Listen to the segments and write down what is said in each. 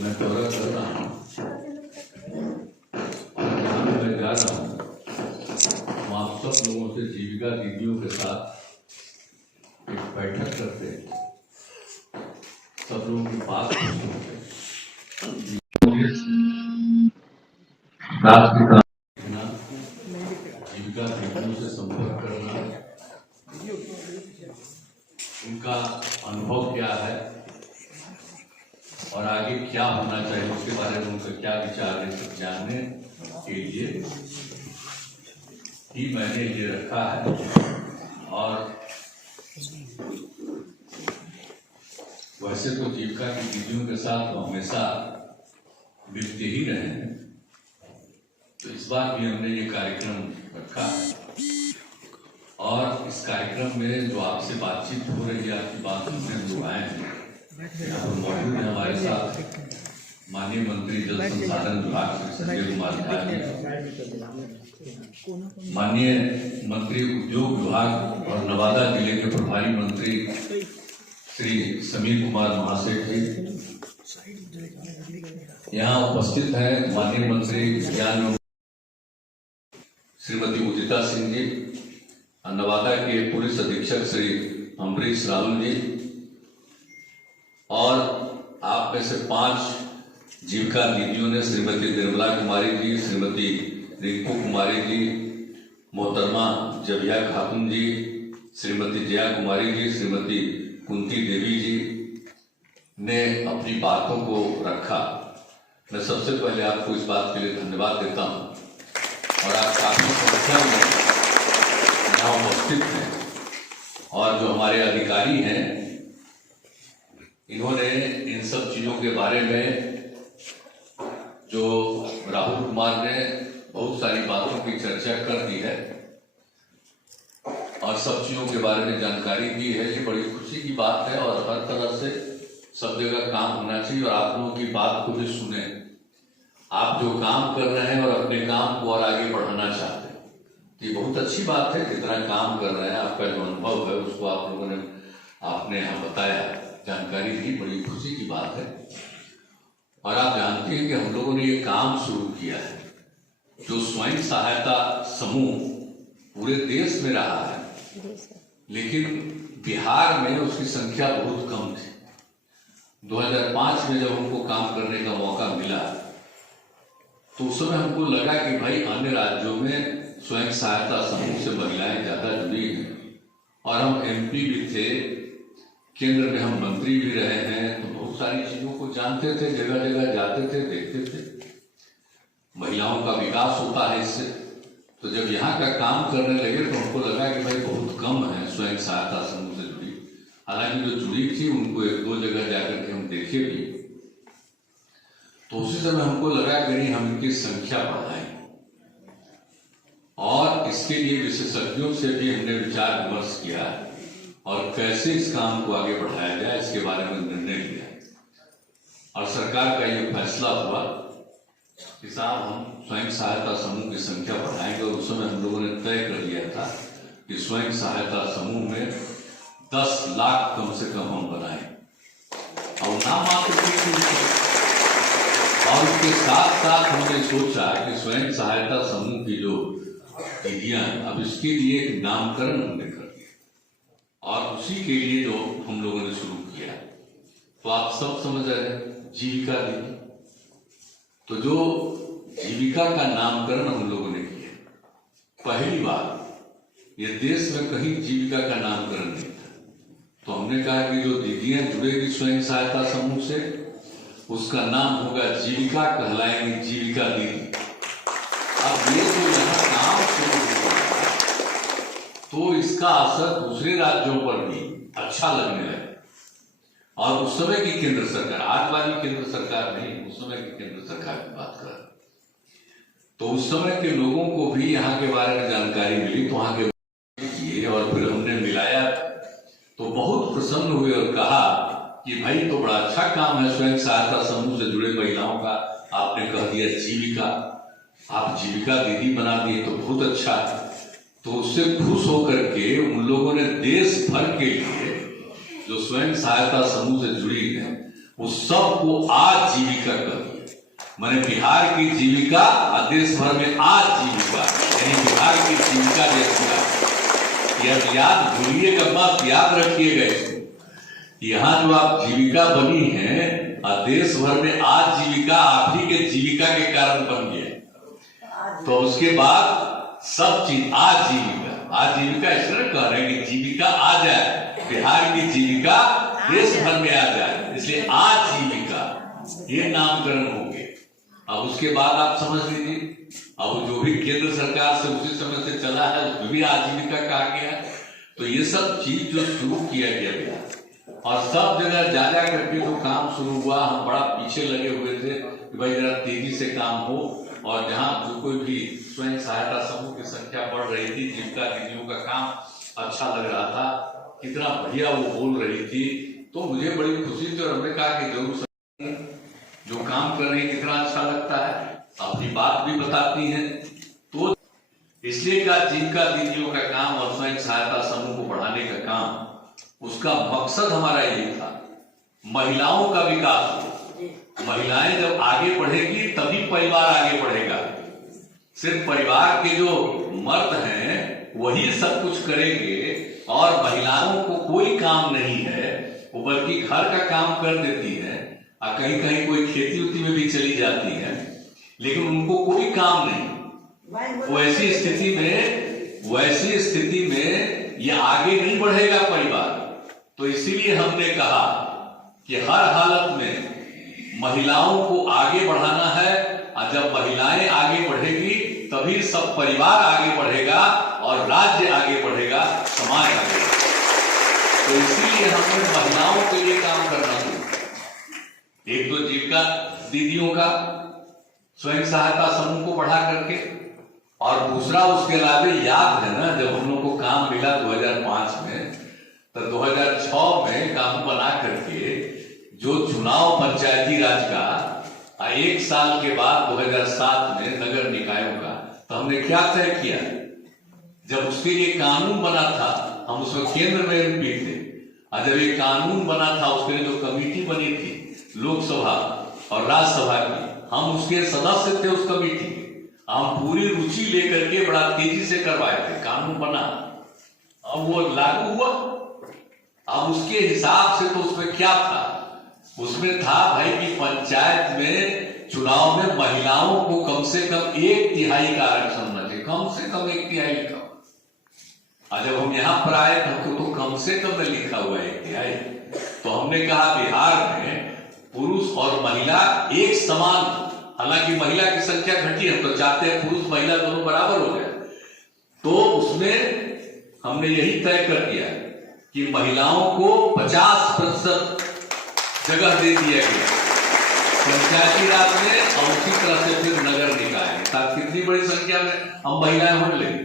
मैं दौरा कर रहा हूँ और जहाँ मैं जा रहा हूँ वहाँ सब लोगों से जीविका दीदियों के साथ एक बैठक करते, सब लोगों की बात सुनते, जीविका दीदियों से संपर्क करना, उनका अनुभव क्या है और आगे क्या होना चाहिए उसके बारे में उनका क्या विचार है जानने के लिए ही मैंने ये रखा है। और वैसे तो जीविका की दीदियों के साथ तो हमेशा मिलते ही रहे हैं, तो इस बार भी हमने ये कार्यक्रम रखा है और इस कार्यक्रम में जो आपसे बातचीत हो रही है, आपकी बात सुनने लोग आए हैं, यहाँ पर मौजूद है हमारे साथ माननीय मंत्री जल संसाधन विभाग श्री संजय कुमार झा जी, माननीय मंत्री उद्योग विभाग और नवादा जिले के प्रभारी मंत्री श्री समीर कुमार महाशय जी, यहाँ उपस्थित है माननीय मंत्री विज्ञान श्रीमती उदिता सिंह जी, नवादा के पुलिस अधीक्षक श्री अम्बरीश राहुल जी और आप में से 5 जीविका दीदियों ने श्रीमती निर्मला कुमारी जी, श्रीमती रिंकू कुमारी जी, मोहतरमा जबिया खातून जी, श्रीमती जया कुमारी जी, श्रीमती कुंती देवी जी ने अपनी बातों को रखा। मैं सबसे पहले आपको इस बात के लिए धन्यवाद देता हूं और आप काफी संख्या में यहाँ उपस्थित हैं और जो हमारे अधिकारी हैं इन्होंने इन सब चीजों के बारे में जो राहुल कुमार ने बहुत सारी बातों की चर्चा कर दी है और सब चीजों के बारे में जानकारी दी है। ये बड़ी खुशी की बात है और हर तरह से सब जगह काम होना चाहिए और आप लोगों की बात को भी सुने। आप जो काम कर रहे हैं और अपने काम को और आगे बढ़ाना चाहते हैं, ये बहुत अच्छी बात है। जितना काम कर रहे हैं, आपका जो अनुभव है उसको आप लोगों ने आपने यहाँ बताया, जानकारी दी, बड़ी खुशी की बात है। और आप जानते हैं कि हम लोगों ने ये काम शुरू किया है जो स्वयं सहायता समूह पूरे देश में रहा है, लेकिन बिहार में उसकी संख्या बहुत कम थी। 2005 में जब हमको काम करने का मौका मिला तो उस समय हमको लगा कि भाई अन्य राज्यों में स्वयं सहायता समूह से महिलाएं ज्यादा जुड़ी हैं और हम एमपी भी थे, केंद्र में हम मंत्री भी रहे हैं, तो बहुत सारी चीजों को जानते थे, जगह जगह जाते थे, देखते थे। महिलाओं का विकास होता है इससे। तो जब यहाँ का काम करने लगे तो हमको लगा कि भाई बहुत कम है स्वयं सहायता समूह से जुड़ी। हालांकि जो जुड़ी थी उनको 1-2 जगह जाकर के हम देखे भी, तो उसी समय हमको लगा कि नहीं, हम इनकी संख्या बढ़ाएं और इसके लिए विशेषज्ञों से भी हमने विचार विमर्श किया और कैसे इस काम को आगे बढ़ाया जाए इसके बारे में निर्णय लिया और सरकार का ये फैसला हुआ कि साहब हम स्वयं सहायता समूह की संख्या बढ़ाएंगे। और उस समय हम लोगों ने तय कर लिया था कि स्वयं सहायता समूह में 10 लाख कम से कम हम बनाएं और नाम और उसके साथ साथ हमने सोचा कि स्वयं सहायता समूह की जो दीदियां, अब इसके लिए एक नामकरण हमने कर दिया और उसी के लिए जो हम लोगों ने शुरू किया, तो आप सब समझ रहे हैं, जीविका दीदी। तो जो जीविका का नामकरण हम लोगों ने किया, पहली बार ये देश में कहीं जीविका का नामकरण नहीं था, तो हमने कहा कि जो दीदियां जुड़ेगी स्वयं सहायता समूह से उसका नाम होगा जीविका, कहलाएंगी जीविका दीदी। अब ये जो यहाँ काम शुरू हुआ तो इसका असर दूसरे राज्यों पर भी अच्छा लगने लगा और उस समय की केंद्र सरकार, आज वाली केंद्र सरकार नहीं, उस समय की केंद्र सरकार की बात कर, तो उस समय के लोगों को भी यहाँ के बारे में जानकारी मिली, तो वहां के किए और फिर हमने मिलाया तो बहुत प्रसन्न हुए और कहा कि भाई तो बड़ा अच्छा काम है स्वयं सहायता समूह से जुड़े महिलाओं का, आपने कह दिया जीविका, आप जीविका दीदी बना दिए तो बहुत अच्छा है। तो उससे खुश होकर के उन लोगों ने देश भर के लिए जो स्वयं सहायता समूह से जुड़ी है उस सब को आजीविका कर दिया। मैंने बिहार की जीविका और देश भर में आजीविका, यानी बिहार की जीविका जैसी यह याद भूलिएगा मत, याद रखिएगा इसको। यहाँ जो आप जीविका बनी है और देश भर में आजीविका आप ही के जीविका के कारण बन गया। तो उसके बाद सब चीज आजीविका, आजीविका इसलिए कह रहे हैं कि जीविका आ जाए, बिहार की जीविका देश भर में आ जाए, इसलिए आजीविका ये नामकरण हो गया। अब उसके बाद आप समझ लीजिए, अब जो भी केंद्र सरकार से उसी समय से चला है उसमें भी आजीविका कहा गया। तो ये सब चीज जो शुरू किया गया और सब जगह जा जा करके जो काम शुरू हुआ, हम बड़ा पीछे लगे हुए थे कि भाई जरा तेजी से काम हो। और जहाँ जो कोई भी स्वयं सहायता समूह की संख्या बढ़ रही थी, जीविका दीदियों का काम अच्छा लग रहा था, कितना बढ़िया वो बोल रही थी, तो मुझे बड़ी खुशी थी। और हमने कहा कि जरूर जो काम कर रही है कितना अच्छा लगता है, अपनी बात भी बताती हैं। तो इसलिए का जीविका दीदियों का काम और स्वयं सहायता समूह को बढ़ाने का काम, उसका मकसद हमारा यही था, महिलाओं का विकास हो। महिलाएं जब आगे बढ़ेगी तभी परिवार आगे बढ़ेगा। सिर्फ परिवार के जो मर्द हैं वही सब कुछ करेंगे और महिलाओं को कोई काम नहीं है, वो बल्कि घर का काम कर देती है और कहीं कहीं कोई खेती उती में भी चली जाती है, लेकिन उनको कोई काम नहीं। वैसी स्थिति में ये आगे नहीं बढ़ेगा परिवार। तो इसीलिए हमने कहा कि हर हालत में महिलाओं को आगे बढ़ाना है, और जब महिलाएं आगे बढ़ेगी तभी सब परिवार आगे बढ़ेगा और राज्य आगे बढ़ेगा, समाज आगे बढ़ेगा। तो इसीलिए हमने महिलाओं के लिए काम करना है। एक तो जीविका दीदियों का स्वयं सहायता समूह को बढ़ा करके, और दूसरा उसके अलावा याद है ना, जब हम लोग को काम मिला 2005 में, तो 2006 में काम बना करके जो चुनाव पंचायती राज का, एक साल के बाद 2007 में नगर निकायों का, तो हमने क्या तय किया, जब उसके लिए कानून बना था, हम उसमें केंद्र में एमपी थे, और जब ये कानून बना था उसके लिए जो कमेटी बनी थी लोकसभा और राज्यसभा की, हम उसके सदस्य थे उस कमेटी के। हम पूरी रुचि लेकर के बड़ा तेजी से करवाए थे, कानून बना, अब वो लागू हुआ। अब उसके हिसाब से तो उसमें क्या था, उसमें था भाई कि पंचायत में चुनाव में महिलाओं को कम से कम 1/3 का आरक्षण होना चाहिए, कम से कम 1/3 का। और जब हम यहाँ पर आए तो कम से कम लिखा हुआ 1/3। तो हमने कहा बिहार में पुरुष और महिला एक समान, हालांकि महिला की संख्या घटी है, तो चाहते हैं पुरुष महिला दोनों बराबर हो जाए। तो उसमें हमने यही तय कर दिया कि महिलाओं को 50% जगह दे दिया गया पंचायती राज में, और उसी तरह से फिर नगर निकाय में। तब कितनी बड़ी संख्या में हम महिलाएं होने लगी,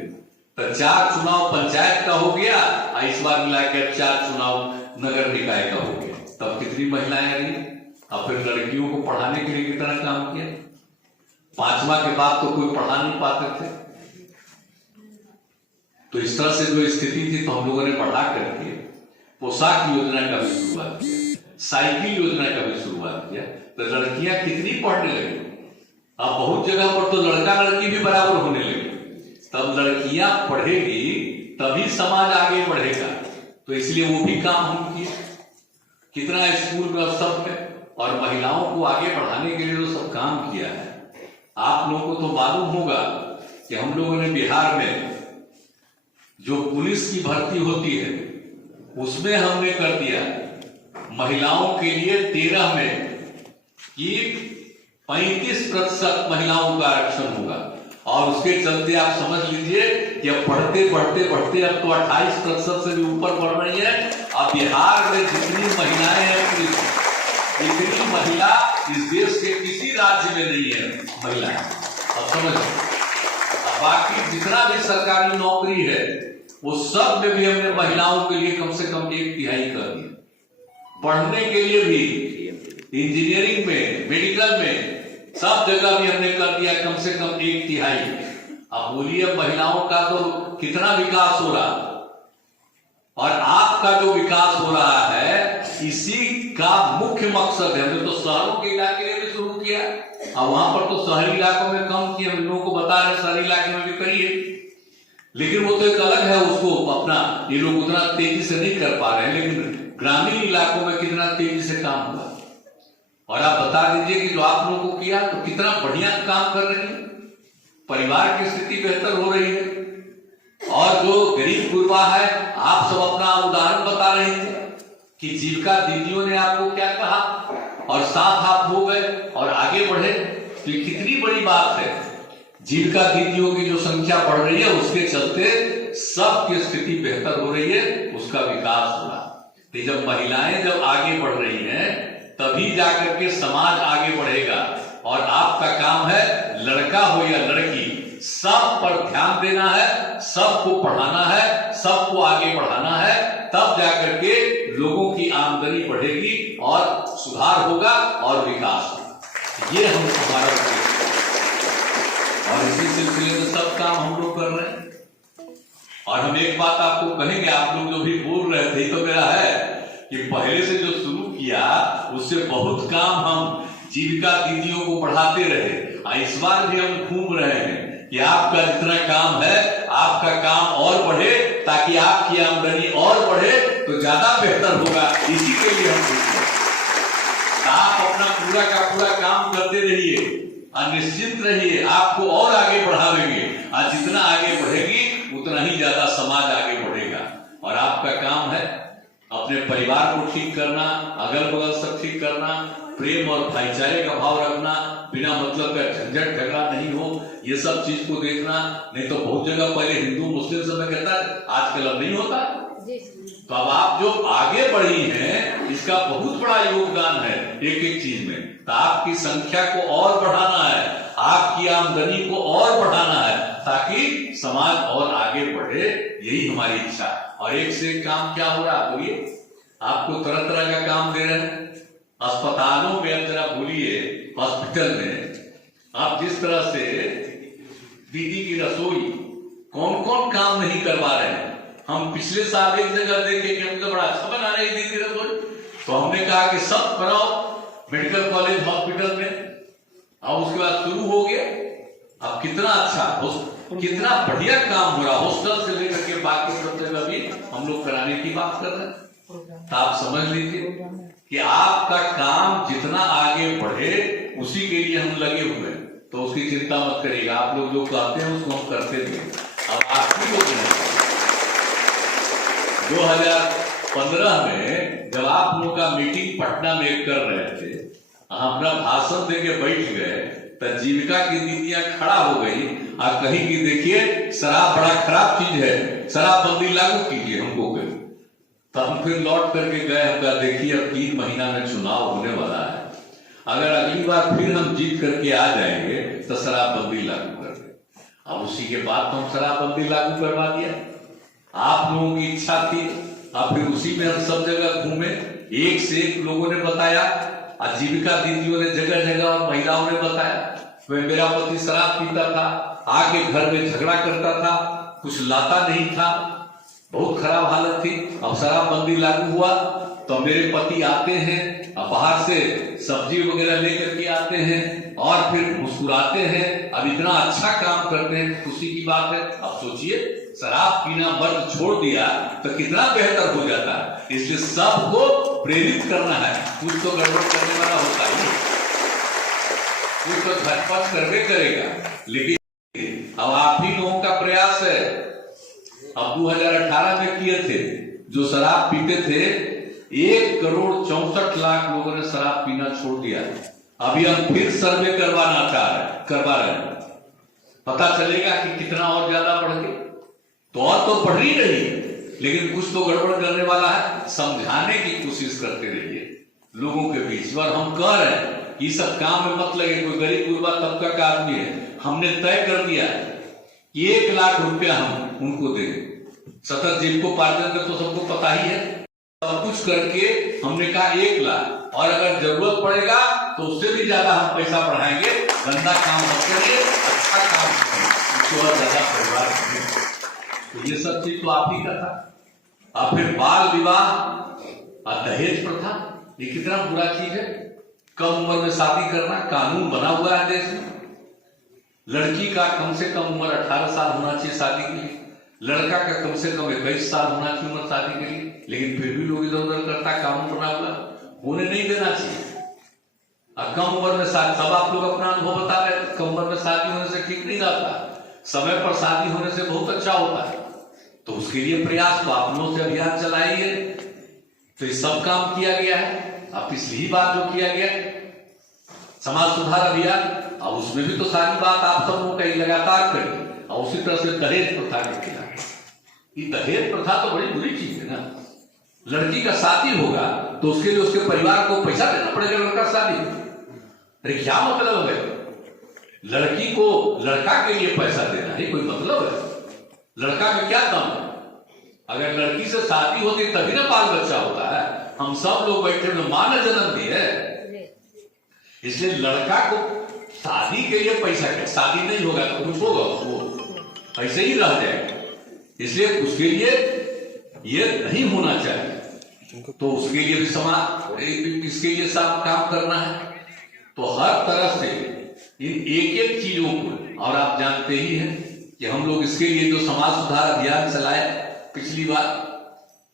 तो 4 चुनाव पंचायत का हो गया, और इस बार मिलाकर 4 चुनाव नगर निकाय का हो गया। तब कितनी महिलाएं आ रही, और फिर लड़कियों को पढ़ाने के लिए कितना काम किया। 5वां के बाद तो कोई पढ़ा नहीं पाते थे। तो इस तरह से जो स्थिति थी, तो हम लोगों ने बढ़ा करके पोशाक योजना का भी शुरुआत किया, साइकिल योजना का भी शुरुआत किया। तो लड़कियां कितनी पढ़ने लगी, अब बहुत जगह पर तो लड़का लड़की भी बराबर होने लगे। तब लड़कियां पढ़ेगी तभी समाज आगे बढ़ेगा। तो इसलिए वो भी काम हम किए, कितना स्कूल में सब में, और महिलाओं को आगे बढ़ाने के लिए जो सब काम किया है। आप लोगों को तो मालूम होगा कि हम लोगों ने बिहार में जो पुलिस की भर्ती होती है उसमें हमने कर दिया महिलाओं के लिए 13 में कि 35% महिलाओं का आरक्षण होगा। और उसके चलते आप समझ लीजिए कि अब बढ़ते बढ़ते बढ़ते अब तो 28% से भी ऊपर बढ़ रही है। अब बिहार में जितनी महिलाएं हैं, इतनी महिला इस देश के किसी राज्य में नहीं है महिलाएं। अब समझ, बाकी जितना भी सरकारी नौकरी है वो सब में भी हमने महिलाओं के लिए कम से कम 1/3 कर दिया। पढ़ने के लिए भी, इंजीनियरिंग में, मेडिकल में, सब जगह भी हमने कर दिया कम से कम 1/3। अब बोलिए महिलाओं का तो कितना विकास हो रहा, और आपका जो विकास हो रहा है इसी का मुख्य मकसद है। हमने तो शहरों के इलाके में भी शुरू किया और वहां पर तो शहरी इलाकों में कम किया, हम लोगों को बता रहे शहरी इलाके में भी करिए, लेकिन वो तो एक अलग है, उसको अपना ये लोग उतना तेजी से नहीं कर पा रहे हैं, लेकिन ग्रामीण इलाकों में कितना तेजी से काम हुआ। और आप बता दीजिए कि जो आप लोगों को किया तो कितना बढ़िया काम कर रही है, परिवार की स्थिति बेहतर हो रही है। और जो गरीब गुरबा है, आप सब अपना उदाहरण बता रहे थे कि जीविका दीदियों ने आपको क्या कहा और साथ आप हो गए और आगे बढ़े, तो ये कितनी बड़ी बात है। जीविका दीदियों की जो संख्या बढ़ रही है उसके चलते सबकी स्थिति बेहतर हो रही है, उसका विकास हो रहा। तो जब महिलाएं जब आगे बढ़ रही हैं तभी जाकर के समाज आगे बढ़ेगा। और आपका काम है, लड़का हो या लड़की, सब पर ध्यान देना है, सबको पढ़ाना है, सबको आगे बढ़ाना है, तब जाकर के लोगों की आमदनी बढ़ेगी और सुधार होगा और विकास होगा। ये हम हमारा उद्देश्य है और इसी सिलसिले में सब काम हम लोग कर रहे हैं। और हम एक बात आपको कहेंगे, आप लोग जो भी बोल रहे थे तो मेरा है कि पहले से जो शुरू किया उससे बहुत काम हम जीविका दीदियों को बढ़ाते रहे। इस बार भी हम घूम रहे हैं कि आपका जितना काम है आपका काम और बढ़े, ताकि आपकी आमदनी और बढ़े तो ज्यादा बेहतर होगा। इसी के लिए हम आप अपना पूरा का पूरा काम करते रहिए और निश्चिंत रहिए, आपको और आगे बढ़ावेंगे और जितना आगे बढ़ेगी उतना ही ज्यादा समाज आगे बढ़ेगा। और आपका काम है अपने परिवार को ठीक करना, अगल बगल सब ठीक करना, प्रेम और भाईचारे का भाव रखना, बिना मतलब का झंझट झगड़ा नहीं हो, ये सब चीज को देखना। नहीं तो बहुत जगह पहले हिंदू मुस्लिम सब कहता है, आजकल अब नहीं होता। तो अब आप जो आगे बढ़ी हैं इसका बहुत बड़ा योगदान है एक एक चीज में। तो आपकी संख्या को और बढ़ाना है, आपकी आमदनी को और बढ़ाना है, ताकि समाज और आगे बढ़े, यही हमारी इच्छा है। और एक से एक काम क्या हो रहा है, बोलिए, आपको तरह तरह का काम दे रहे हैं अस्पतालों में। अब जरा बोलिए, हॉस्पिटल में आप जिस तरह से दीदी की रसोई, कौन कौन काम नहीं करवा रहे हैं। हम पिछले साल एक जगह देखे कि हम तो बड़ा अच्छा बना रहे दीदी रसोई, तो हमने कहा कि सब बनाओ मेडिकल कॉलेज हॉस्पिटल में। अब उसके बाद शुरू हो गया। अब कितना अच्छा, कितना बढ़िया काम हो रहा, हॉस्टल से लेकर के बाकी सब जगह भी हम लोग कराने की बात कर रहे हैं। तो आप समझ लीजिए कि आपका काम जितना आगे बढ़े उसी के लिए हम लगे हुए हैं। तो उसकी चिंता मत करिएगा, आप लोग जो कहते हैं उसको हम करते थे। अब आपकी लोग 2015 में जब आप लोगों का मीटिंग पटना में कर रहे थे, अपना भाषण देके बैठ गए, तो जीविका की दीदियां खड़ा हो गई और कहीं की देखिए शराब बड़ा खराब चीज है, शराबबंदी लागू कीजिए हमको कहीं। तो हम फिर लौट करके गए, हम कहा देखिए अब 3 महीना में चुनाव होने वाला है, अगर अगली बार फिर हम जीत करके आ जाएंगे तो शराबबंदी लागू कर दे। अब उसी के बाद तो हम शराबबंदी लागू करवा दिया। आप लोगों की इच्छा थी, अब फिर उसी में हम सब जगह घूमे, एक से एक लोगों ने बताया, आजीविका दीदियों ने जगह जगह और महिलाओं ने बताया। मेरा पति शराब पीता था, आके घर में झगड़ा करता था, कुछ लाता नहीं था, बहुत खराब हालत थी। अब शराबबंदी लागू हुआ तो मेरे पति आते हैं, अब बाहर से सब्जी वगैरह लेकर के आते हैं और फिर मुस्कुराते हैं। अब इतना अच्छा काम करते हैं, खुशी की बात है। अब सोचिए शराब पीना मर्द छोड़ दिया तो कितना बेहतर हो जाता है। इसलिए सबको प्रेरित करना है, कुछ तो गड़बड़ करने वाला होता ही, कुछ तो झटपट करके करेगा, लेकिन अब आप ही लोगों का प्रयास है। अब 2018 में किए थे, जो शराब पीते थे 1,64,00,000 लोगों ने शराब पीना छोड़ दिया। अभी हम फिर सर्वे करवा रहे हैं, पता चलेगा कि कितना और ज्यादा बढ़ गए। तो बढ़ ही रही है, लेकिन कुछ तो गड़बड़ करने वाला है। समझाने की कोशिश करते रहिए लोगों के बीच। और हम कह रहे हैं कि सब काम में मत लगे, कोई गरीब गुरबा तबका का आदमी है, हमने तय कर दिया 1 लाख रुपया हम उनको देंगे। सतत जीविकोपार्जन में तो सबको पता ही है, सब कुछ करके हमने कहा 1 लाख, और अगर जरूरत पड़ेगा तो उससे भी ज्यादा हम पैसा बढ़ाएंगे। गंदा काम मत करिए, अच्छा काम करिए, और ज्यादा परिवार करिए। तो ये सब चीज तो आप ही का था। अब फिर बाल विवाह और दहेज प्रथा, ये कितना बुरा चीज है। कम उम्र में शादी करना कानून बना हुआ है देश में। लड़की का कम से कम उम्र 18 साल होना चाहिए शादी के लिए, लड़का का कम से कम 21 साल होना चाहिए उम्र शादी के लिए, लेकिन फिर भी लोग इधर उधर करता, कानून बना हुआ होने नहीं देना चाहिए। और कम उम्र में शादी, सब आप लोग अपना अनुभव बता रहे हैं, कम उम्र में शादी होने से ठीक नहीं रहता, समय पर शादी होने से बहुत अच्छा होता है। तो उसके लिए प्रयास तो आप लोगों से अभियान चलाइए। तो ये सब काम किया गया है। अब पिछली ही बात जो किया गया समाज सुधार अभियान, अब उसमें भी तो सारी बात आप सब लोगों का लगातार करिए। और उसी तरह से दहेज प्रथा के खिलाफ, ये दहेज प्रथा तो बड़ी बुरी चीज है ना। लड़की का शादी होगा तो उसके लिए उसके परिवार को पैसा देना पड़ेगा, लड़का शादी। अरे क्या मतलब है? लड़की को लड़का के लिए पैसा देना है, कोई मतलब है? लड़का में क्या दम है? अगर लड़की से शादी होती तभी ना बाल बच्चा होता है। हम सब लोग बैठे हुए मां ने जन्म दी है, इसलिए लड़का को शादी के लिए पैसा, शादी नहीं होगा तो कुछ होगा, वो ऐसे ही रह जाएगा। इसलिए उसके लिए ये नहीं होना चाहिए। तो उसके लिए भी समाज, इसके लिए सब काम करना है। तो हर तरह से इन एक एक चीजों को, और आप जानते ही हैं कि हम लोग इसके लिए जो समाज सुधार अभियान चलाए पिछली बार,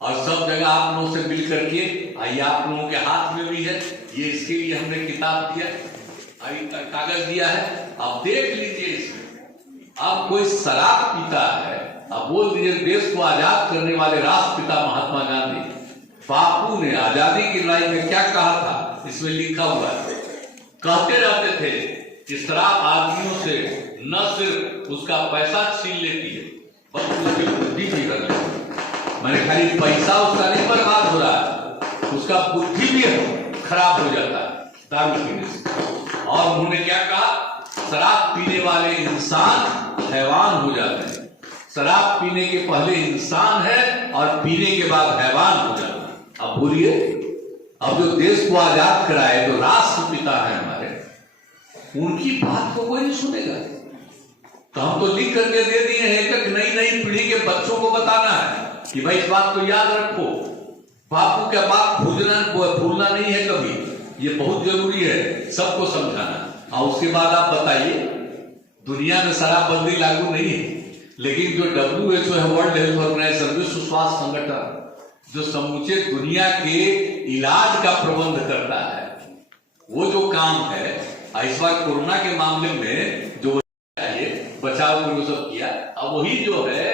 और सब जगह आप लोगों से मिल करके, आइए आप लोगों के हाथ में भी है ये, इसके लिए हमने किताब दिया, कागज दिया है, आप देख लीजिए इसमें। अब कोई शराब पीता है, अब बोल दीजिए देश को आजाद करने वाले राष्ट्रपिता महात्मा गांधी, बापू ने आजादी की लड़ाई में क्या कहा था, इसमें लिखा हुआ है। कहते रहते थे कि शराब आदमियों से न सिर्फ उसका पैसा छीन लेती है, बल्कि उसकी बुद्धि भी कर लेती है। मैंने खाली पैसा उसका नहीं बर्बाद हो रहा है, उसका बुद्धि भी खराब हो जाता है दारू पीने से। और उन्होंने क्या कहा, शराब पीने वाले इंसान हैवान हो जाते हैं। शराब पीने के पहले इंसान है और पीने के बाद हैवान हो जाता है। अब बोलिए, अब जो देश को आजाद कराए, जो राष्ट्रपिता है हमारे, उनकी बात को कोई नहीं सुनेगा। तो हम तो लिख करके दे दिए हैं कि नई नई पीढ़ी के बच्चों को बताना है कि भाई इस बात को याद रखो, बापू का बात भूलना नहीं है कभी, ये बहुत जरूरी है सबको समझाना। और उसके बाद आप बताइए, दुनिया में शराबबंदी लागू नहीं है, लेकिन जो WHO है, वर्ल्ड हेल्थ ऑर्गेनाइजेशन, विश्व स्वास्थ्य संगठन, जो समूचे दुनिया के इलाज का प्रबंध करता है, वो जो काम है, इस बार कोरोना के मामले में जो चाहिए बचाव को सब किया, अब वही जो है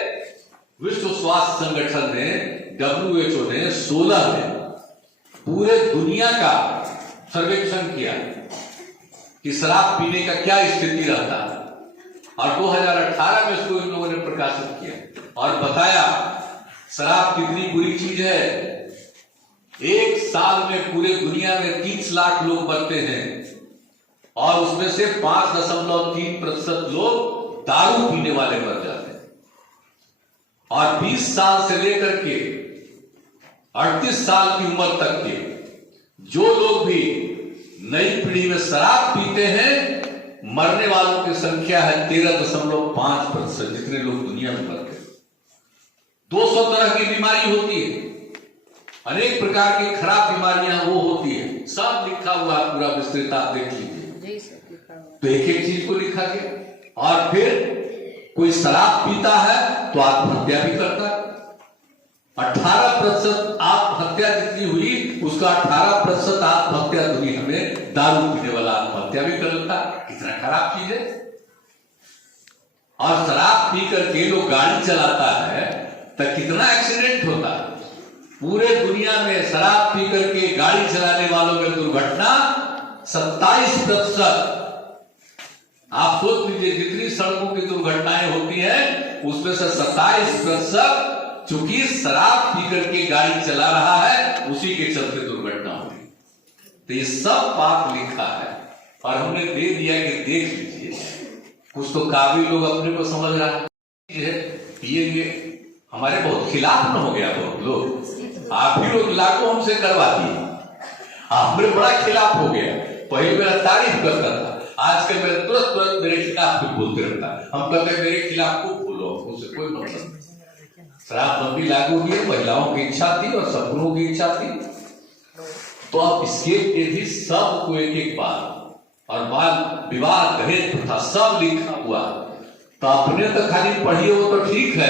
विश्व स्वास्थ्य संगठन ने, WHO ने 16 में पूरे दुनिया का सर्वेक्षण किया कि शराब पीने का क्या स्थिति रहता है, और 2018 में इसको इन लोगों ने प्रकाशित किया और बताया शराब कितनी बुरी चीज है। एक साल में पूरे दुनिया में 30 लाख लोग मरते हैं, और उसमें से 5.3% लोग दारू पीने वाले मर जाते हैं। और 20 साल से लेकर के 38 साल की उम्र तक के जो लोग भी नई पीढ़ी में शराब पीते हैं, मरने वालों की संख्या है 13.5%, जितने लोग दुनिया में मरते हैं। 200 तरह की बीमारी होती है, अनेक प्रकार की खराब बीमारियां वो होती है, सब लिखा हुआ पूरा विस्तृत, आप देख लीजिए। तो एक एक चीज को लिखा गया। और फिर कोई शराब पीता है तो आत्महत्या भी करता है। 18% आत्महत्या जितनी हुई, उसका 18% आत्महत्या दुनिया में दारू पीने वाला आत्महत्या भी कर लेता। कितना खराब चीज है। और शराब पी करके लोग गाड़ी चलाता है तो कितना एक्सीडेंट होता है। पूरे दुनिया में शराब पी करके गाड़ी चलाने वालों में दुर्घटना 27%। आप सोच लीजिए, जितनी सड़कों की दुर्घटनाएं होती हैं उसमें से 27% चूंकि शराब पी करके गाड़ी चला रहा है, उसी के चलते दुर्घटना हुई। तो ये सब बात लिखा है और हमने दे दिया कि देख लीजिए। कुछ तो काबिल लोग अपने को समझ रहा है, पिएंगे, हमारे बहुत खिलाफ न हो गया बहुत लोग। आप ही लोग लागू हमसे करवा दिए, हमरे बड़ा खिलाफ हो गया। पहले मेरा तारीफ करता था, आजकल मेरे तुरंत मेरे खिलाफ भी बोलते रहता है। हम कहते मेरे खिलाफ खूब बोलो, उससे कोई मतलब नहीं। शराबबंदी लागू हुई, महिलाओं की इच्छा थी और सपनों की इच्छा थी, तो अब इसके लिए भी सबको एक एक बार और बाल विवाह दहेज प्रथा सब लिखा हुआ। तो अपने तो खाली पढ़िए वो तो ठीक है,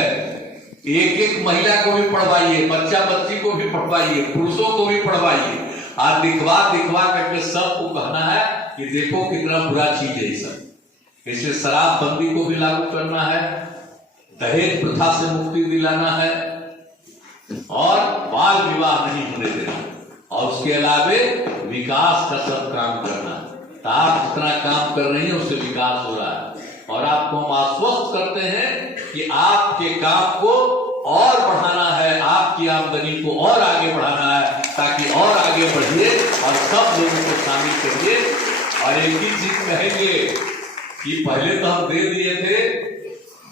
एक एक महिला को भी पढ़वाइए, बच्चा बच्ची को भी पढ़वाइए, पुरुषों को भी पढ़वाइए, और दिखवा दिखवा करके सबको कहना है कि देखो कितना बुरा चीज है ये सब। इसे शराबबंदी को भी लागू करना है, दहेज प्रथा से मुक्ति दिलाना है, और बाल विवाह नहीं होने देना, और उसके अलावे विकास का सब काम करना है। तो आप जितना काम कर रही हैं उससे विकास हो रहा है, और आपको हम आश्वस्त करते हैं कि आपके काम को और बढ़ाना है, आपकी आमदनी को और आगे बढ़ाना है, ताकि और आगे बढ़िए और सब लोगों को शामिल करिए। और एक ही चीज कहेंगे कि पहले तो हम दे दिए थे,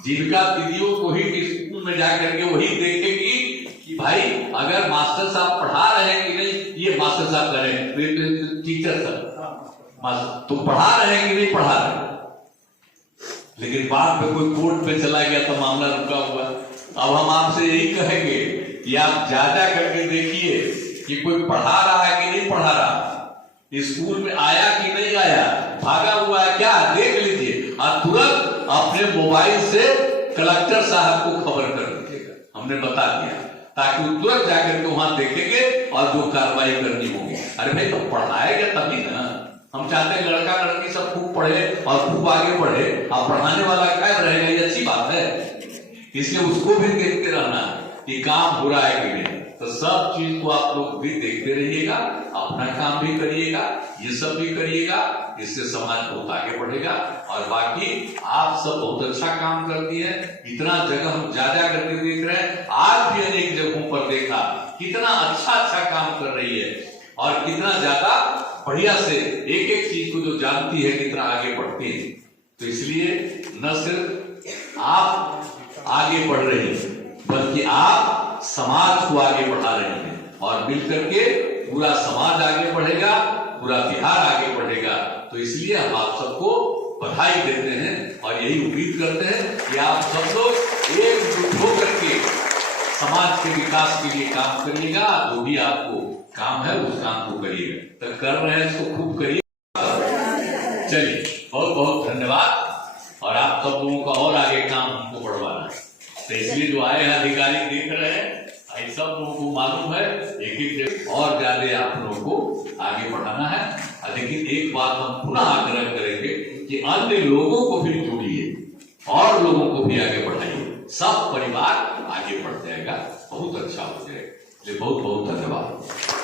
जीविका दीदियों को ही स्कूल में जाकर के वही देखेगी कि भाई अगर मास्टर साहब पढ़ा रहे हैं कि नहीं, ये मास्टर साहब करें, टीचर साहब तुम पढ़ा रहे हैं कि नहीं पढ़ा रहे। लेकिन बाद में कोई कोर्ट पे चला गया तो मामला रुका हुआ। अब हम आपसे यही कहेंगे कि आप ज्यादा करके देखिए कि कोई पढ़ा रहा है कि नहीं पढ़ा रहा, स्कूल में आया कि नहीं आया, भागा हुआ है क्या, देख लीजिए, और तुरंत अपने मोबाइल से कलेक्टर साहब को खबर कर दीजिएगा, हमने बता दिया, ताकि वो तुरंत जाकर के वहां देखेंगे और जो कार्रवाई करनी होगी। अरे भाई तो पढ़ाएगा तभी ना, हम चाहते हैं लड़का लड़की सब खूब पढ़े और खूब आगे बढ़े, अब पढ़ाने वाला क्या रहेगा, ये अच्छी बात है। इसलिए उसको भी देखते रहना कि काम हो रहा है कि नहीं। तो सब चीज को आप लोग भी देखते रहिएगा, अपना काम भी करिएगा, ये सब भी करिएगा, इससे समाज बहुत आगे बढ़ेगा। और बाकी आप सब बहुत अच्छा काम करती हैं, इतना जगह हम ज्यादा करके देख रहे हैं, आज भी अनेक जगहों पर देखा कितना अच्छा अच्छा काम कर रही है, और कितना ज्यादा बढ़िया से एक एक चीज को जो जानती है कितना आगे बढ़ती है। तो इसलिए न सिर्फ आप आगे बढ़ रही हैं, बल्कि आप समाज को आगे बढ़ा रहे हैं, और मिलकर के पूरा समाज आगे बढ़ेगा, पूरा बिहार आगे बढ़ेगा। तो इसलिए हम आप सबको बधाई देते हैं, और यही उम्मीद करते हैं कि आप सब लोग एकजुट होकर के समाज के विकास के लिए काम करिएगा। जो भी आपको काम है उस काम को करिएगा, तो कर रहे हैं इसको खूब करिए। चलिए बहुत बहुत धन्यवाद, और आप सब लोगों का और आगे काम हमको बढ़वाना है। तो इसलिए जो आए हैं अधिकारी देख रहे हैं, सब लोगों को मालूम है, एक एक और ज्यादा आप लोगों को आगे बढ़ाना है। लेकिन एक बात हम पुनः आग्रह करेंगे कि अन्य लोगों को भी जोड़िए और लोगों को भी आगे बढ़ाइए, सब परिवार आगे बढ़ जाएगा, बहुत अच्छा हो जाएगा। बहुत बहुत धन्यवाद।